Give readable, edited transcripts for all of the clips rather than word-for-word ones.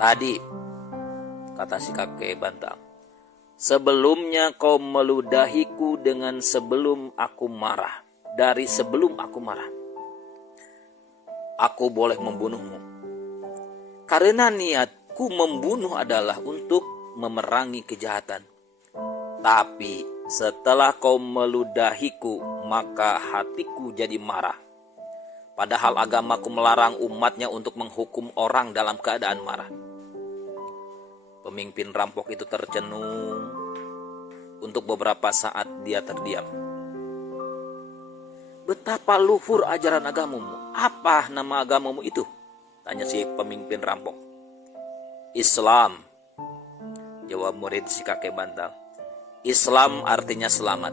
Tadi, kata si kakek bantang, sebelumnya kau meludahiku dengan sebelum aku marah. Dari sebelum aku marah, aku boleh membunuhmu. Karena niatku membunuh adalah untuk memerangi kejahatan. Tapi setelah kau meludahiku, maka hatiku jadi marah. Padahal agamaku melarang umatnya untuk menghukum orang dalam keadaan marah. Pemimpin rampok itu tercenung. Untuk beberapa saat dia terdiam. Betapa luhur ajaran agamamu. Apa nama agamamu itu? Tanya si pemimpin rampok. Islam, jawab murid si kakek bantang. Islam artinya selamat.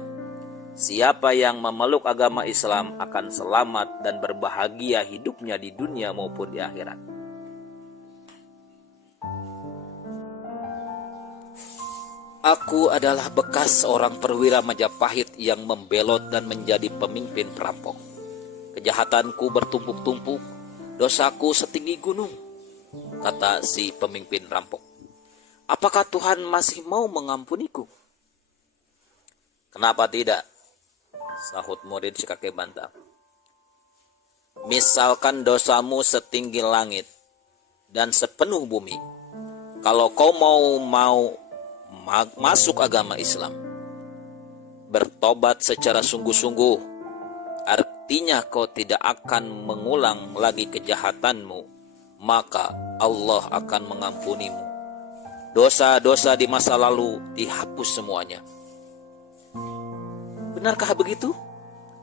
Siapa yang memeluk agama Islam akan selamat dan berbahagia hidupnya di dunia maupun di akhirat. Aku adalah bekas seorang perwira Majapahit yang membelot dan menjadi pemimpin perampok. Kejahatanku bertumpuk-tumpuk, dosaku setinggi gunung, kata si pemimpin rampok. Apakah Tuhan masih mau mengampuniku? Kenapa tidak? Sahut murid si kakek bantang. Misalkan dosamu setinggi langit dan sepenuh bumi. Kalau kau mau masuk agama Islam, bertobat secara sungguh-sungguh, artinya kau tidak akan mengulang lagi kejahatanmu, maka Allah akan mengampunimu. Dosa-dosa di masa lalu dihapus semuanya. Benarkah begitu?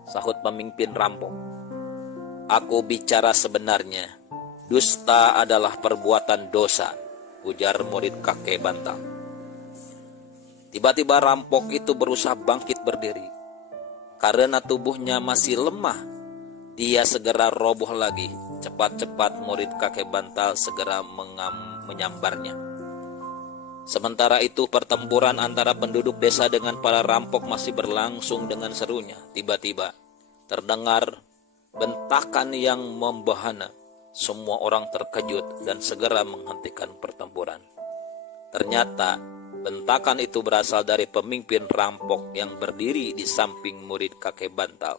Sahut pemimpin rampok. Aku bicara sebenarnya. Dusta adalah perbuatan dosa, ujar murid kakek bantang. Tiba-tiba rampok itu berusaha bangkit berdiri. Karena tubuhnya masih lemah, dia segera roboh lagi. Cepat-cepat murid kakek bantal segera menyambarnya. Sementara itu pertempuran antara penduduk desa dengan para rampok masih berlangsung dengan serunya. Tiba-tiba terdengar bentakan yang membahana. Semua orang terkejut dan segera menghentikan pertempuran. Ternyata bentakan itu berasal dari pemimpin rampok yang berdiri di samping murid kakek bantal.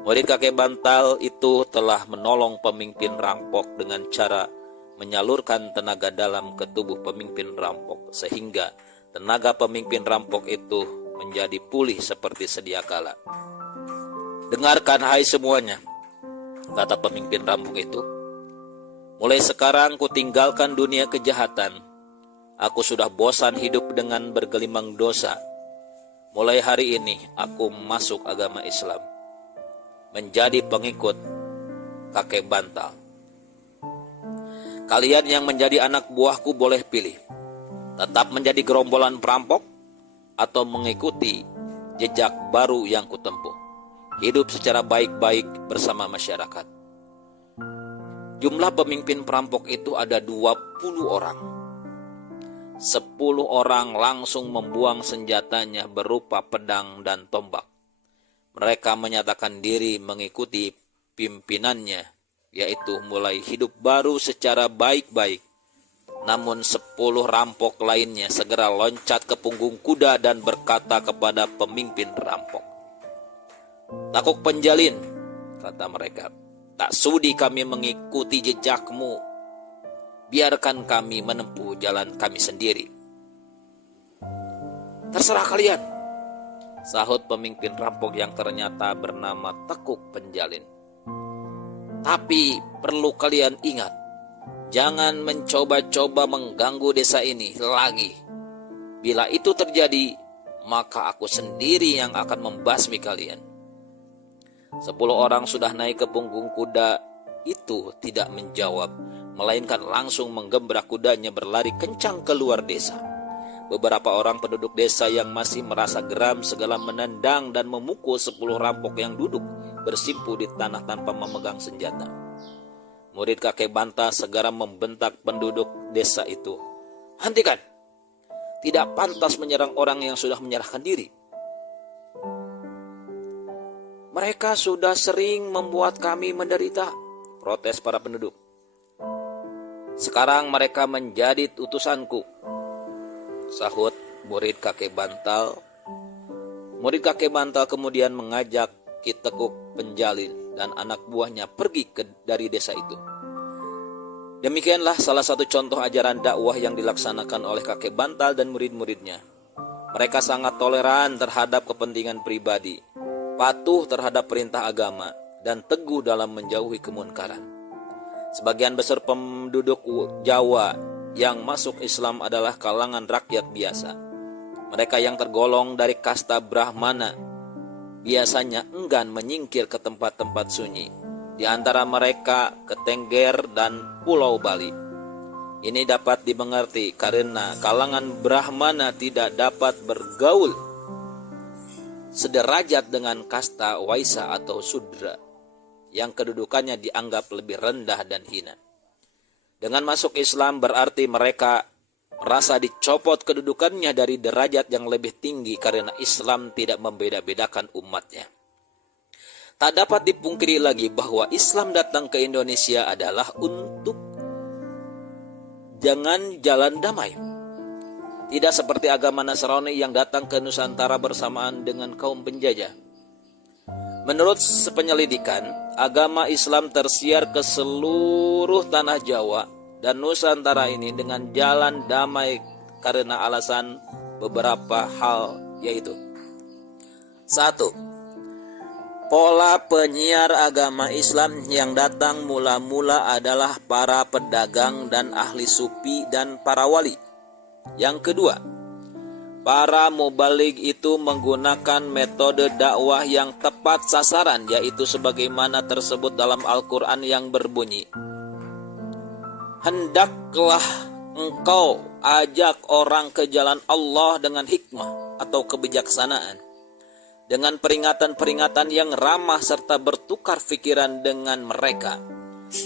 Murid kakek bantal itu telah menolong pemimpin rampok dengan cara menyalurkan tenaga dalam ke tubuh pemimpin rampok, sehingga tenaga pemimpin rampok itu menjadi pulih seperti sedia kala. Dengarkan hai semuanya, kata pemimpin rampok itu. Mulai sekarang ku tinggalkan dunia kejahatan. Aku sudah bosan hidup dengan bergelimang dosa. Mulai hari ini aku masuk agama Islam, menjadi pengikut kakek bantal. Kalian yang menjadi anak buahku boleh pilih, tetap menjadi gerombolan perampok atau mengikuti jejak baru yang kutempuh, hidup secara baik-baik bersama masyarakat. Jumlah pemimpin perampok itu ada 20 orang. 10 orang langsung membuang senjatanya berupa pedang dan tombak. Mereka menyatakan diri mengikuti pimpinannya, yaitu mulai hidup baru secara baik-baik. Namun 10 rampok lainnya segera loncat ke punggung kuda dan berkata kepada pemimpin rampok, "Takuk penjalin," kata mereka, "tak sudi kami mengikuti jejakmu. Biarkan kami menempuh jalan kami sendiri." "Terserah kalian," sahut pemimpin rampok yang ternyata bernama Tekuk Penjalin. "Tapi perlu kalian ingat, jangan mencoba-coba mengganggu desa ini lagi. Bila itu terjadi, maka aku sendiri yang akan membasmi kalian." 10 orang sudah naik ke punggung kuda itu tidak menjawab, melainkan langsung menggebrak kudanya berlari kencang keluar desa. Beberapa orang penduduk desa yang masih merasa geram segala menendang dan memukul 10 rampok yang duduk bersimpu di tanah tanpa memegang senjata. Murid kakek bantah segera membentak penduduk desa itu, "Hentikan! Tidak pantas menyerang orang yang sudah menyerahkan diri. Mereka sudah sering membuat kami menderita," protes para penduduk. Sekarang mereka menjadi utusanku, sahut murid kakek bantal. Murid kakek bantal kemudian mengajak Ki Tekuk Penjalin dan anak buahnya pergi dari desa itu. Demikianlah salah satu contoh ajaran dakwah yang dilaksanakan oleh kakek bantal dan murid-muridnya. Mereka sangat toleran terhadap kepentingan pribadi, patuh terhadap perintah agama, dan teguh dalam menjauhi kemunkaran. Sebagian besar penduduk Jawa yang masuk Islam adalah kalangan rakyat biasa. Mereka yang tergolong dari kasta Brahmana biasanya enggan menyingkir ke tempat-tempat sunyi, di antara mereka ke Tengger dan Pulau Bali. Ini dapat dimengerti karena kalangan Brahmana tidak dapat bergaul sederajat dengan kasta Waisa atau Sudra, yang kedudukannya dianggap lebih rendah dan hina. Dengan masuk Islam berarti mereka merasa dicopot kedudukannya dari derajat yang lebih tinggi karena Islam tidak membeda-bedakan umatnya. Tak dapat dipungkiri lagi bahwa Islam datang ke Indonesia adalah untuk dengan jalan damai. Tidak seperti agama Nasrani yang datang ke Nusantara bersamaan dengan kaum penjajah. Menurut penyelidikan, agama Islam tersiar ke seluruh tanah Jawa dan Nusantara ini dengan jalan damai karena alasan beberapa hal, yaitu: 1. Pola penyiar agama Islam yang datang mula-mula adalah para pedagang dan ahli sufi dan para wali. Yang kedua, para mubaligh itu menggunakan metode dakwah yang tepat sasaran, yaitu sebagaimana tersebut dalam Al-Quran yang berbunyi, "Hendaklah engkau ajak orang ke jalan Allah dengan hikmah atau kebijaksanaan, dengan peringatan-peringatan yang ramah serta bertukar pikiran dengan mereka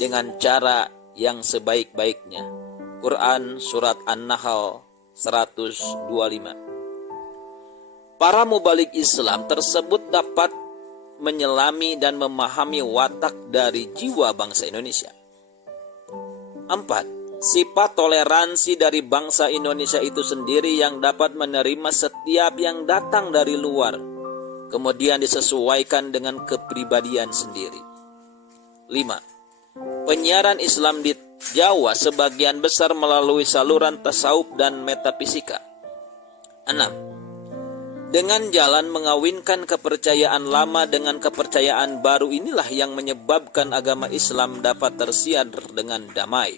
dengan cara yang sebaik-baiknya." Quran Surat An-Nahl 125. Para mubaligh Islam tersebut dapat menyelami dan memahami watak dari jiwa bangsa Indonesia. 4. Sifat toleransi dari bangsa Indonesia itu sendiri yang dapat menerima setiap yang datang dari luar, kemudian disesuaikan dengan kepribadian sendiri. 5. Penyiaran Islam di Jawa sebagian besar melalui saluran tasawuf dan metafisika. 6. Dengan jalan mengawinkan kepercayaan lama dengan kepercayaan baru inilah yang menyebabkan agama Islam dapat tersiar dengan damai.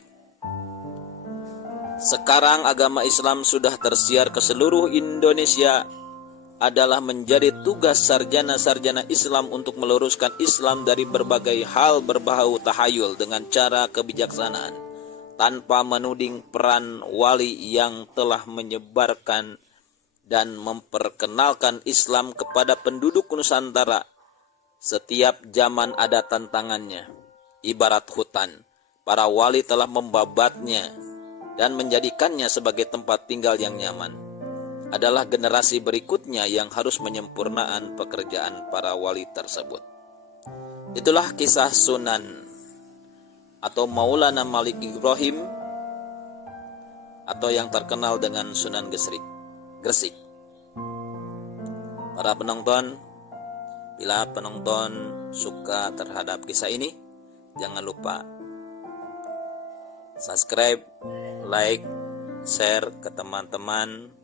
Sekarang agama Islam sudah tersiar ke seluruh Indonesia, adalah menjadi tugas sarjana-sarjana Islam untuk meluruskan Islam dari berbagai hal berbau tahayul dengan cara kebijaksanaan, tanpa menuding peran wali yang telah menyebarkan dan memperkenalkan Islam kepada penduduk Nusantara. Setiap zaman ada tantangannya. Ibarat hutan, para wali telah membabatnya dan menjadikannya sebagai tempat tinggal yang nyaman. Adalah generasi berikutnya yang harus menyempurnakan pekerjaan para wali tersebut. Itulah kisah Sunan atau Maulana Malik Ibrahim, atau yang terkenal dengan Sunan Gresik. Para penonton, bila penonton suka terhadap kisah ini, jangan lupa subscribe, like, share ke teman-teman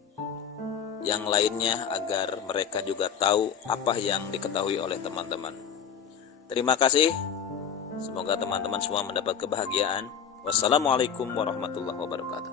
yang lainnya agar mereka juga tahu apa yang diketahui oleh teman-teman. Terima kasih. Semoga teman-teman semua mendapat kebahagiaan. Wassalamualaikum warahmatullahi wabarakatuh.